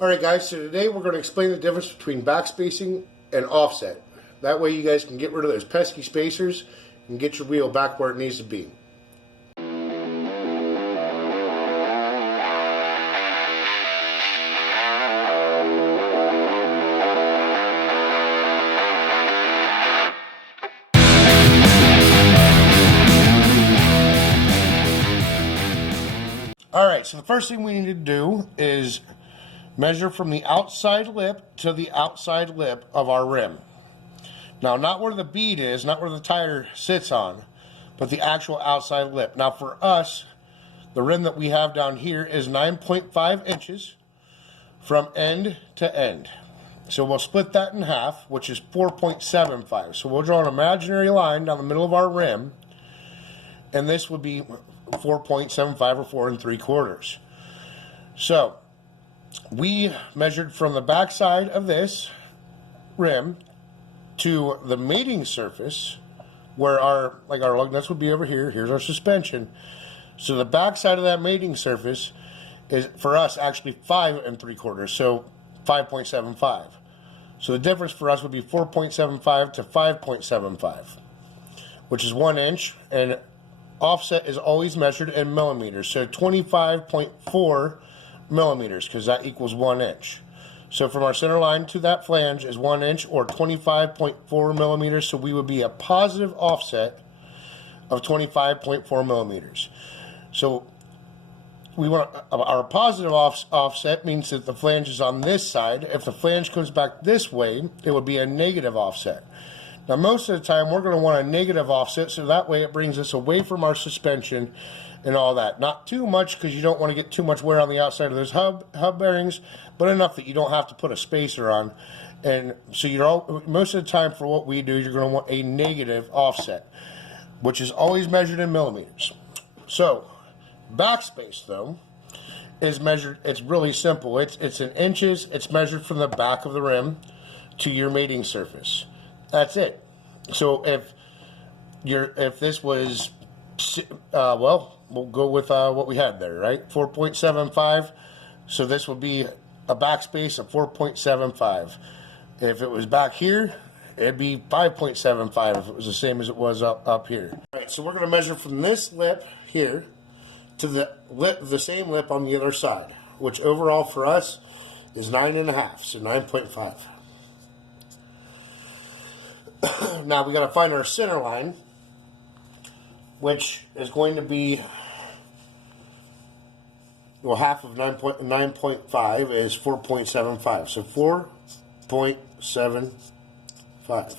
Alright guys, so today we're going to explain the difference between backspacing and offset. That way you guys can get rid of those pesky spacers and get your wheel back where it needs to be. Alright, so the first thing we need to do is measure from the outside lip to the outside lip of our rim. Now, not where the bead is, not where the tire sits on, but the actual outside lip. Now, for us, the rim that we have down here is 9.5 inches from end to end. So we'll split that in half, which is 4.75. So we'll draw an imaginary line down the middle of our rim, and this would be 4.75 or 4 3/4. So we measured from the back side of this rim to the mating surface, where our lug nuts would be over here. Here's our suspension. So the back side of that mating surface is for us actually 5 3/4, so 5.75. So the difference for us would be 4.75 to 5.75, which is 1 inch, and offset is always measured in millimeters. So 25.4 millimeters, because that equals 1 inch. So from our center line to that flange is 1 inch, or 25.4 millimeters. So we would be a positive offset of 25.4 millimeters. So we want our positive offset means that the flange is on this side. If the flange comes back this way, it would be a negative offset. Now, most of the time, we're going to want a negative offset, so that way it brings us away from our suspension and all that. Not too much, because you don't want to get too much wear on the outside of those hub bearings, but enough that you don't have to put a spacer on. And so most of the time, for what we do, you're going to want a negative offset, which is always measured in millimeters. So backspace, though, is measured. It's really simple. It's in inches. It's measured from the back of the rim to your mating surface. That's it. So if this was, well, we'll go with what we had there, right? 4.75. So this would be a backspace of 4.75. If it was back here, it'd be 5.75 if it was the same as it was up here. All right, so we're going to measure from this lip here to the same lip on the other side, which overall for us is 9.5, so 9.5. Now we got to find our center line, which is going to be, well, half of 9.5 is 4.75, so 4.75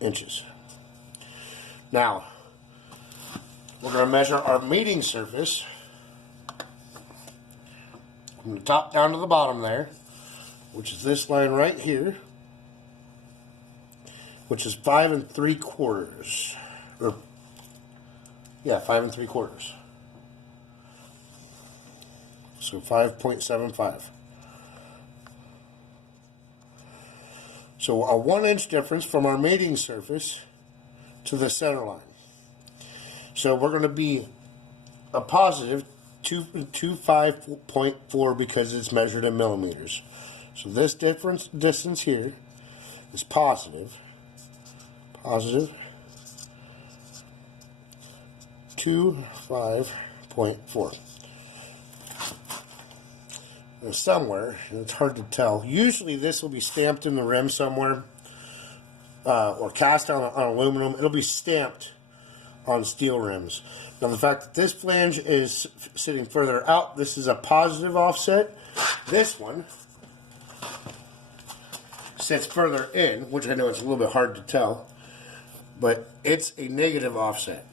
inches. Now we're going to measure our mating surface from the top down to the bottom there, which is this line right here, which is 5 3/4, or yeah, 5 3/4. So 5.75. So a 1 inch difference from our mating surface to the center line. So we're going to be a positive 25.4 because it's measured in millimeters. So this distance here is positive 25.4. Somewhere, and it's hard to tell. Usually this will be stamped in the rim somewhere, or cast on aluminum. It'll be stamped on steel rims. Now the fact that this flange is sitting further out, this is a positive offset. This one sits further in, which I know it's a little bit hard to tell, but it's a negative offset.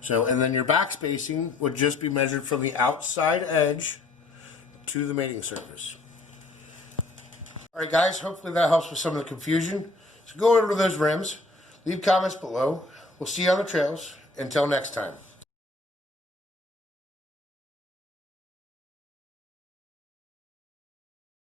So, and then your back spacing would just be measured from the outside edge to the mating surface. Alright guys, hopefully that helps with some of the confusion. So go over to those rims, leave comments below. We'll see you on the trails. Until next time.